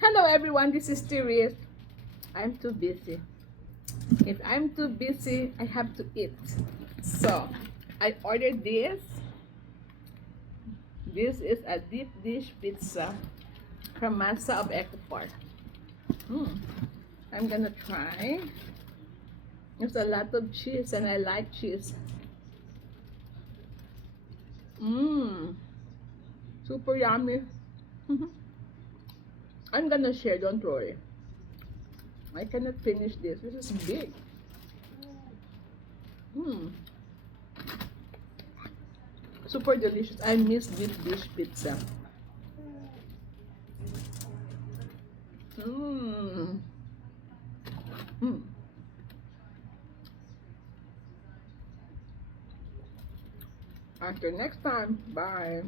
Hello everyone, this is Therese. I'm too busy. If I'm too busy, I have to eat. So, I ordered this. This is a deep dish pizza from Masa of Ecoport. I'm gonna try. There's a lot of cheese and I like cheese. Mmm, super yummy. I'm gonna share, don't worry. I cannot finish this. This is big. Mmm, super delicious. I miss deep dish pizza. Mmm. Mm. Until next time. Bye.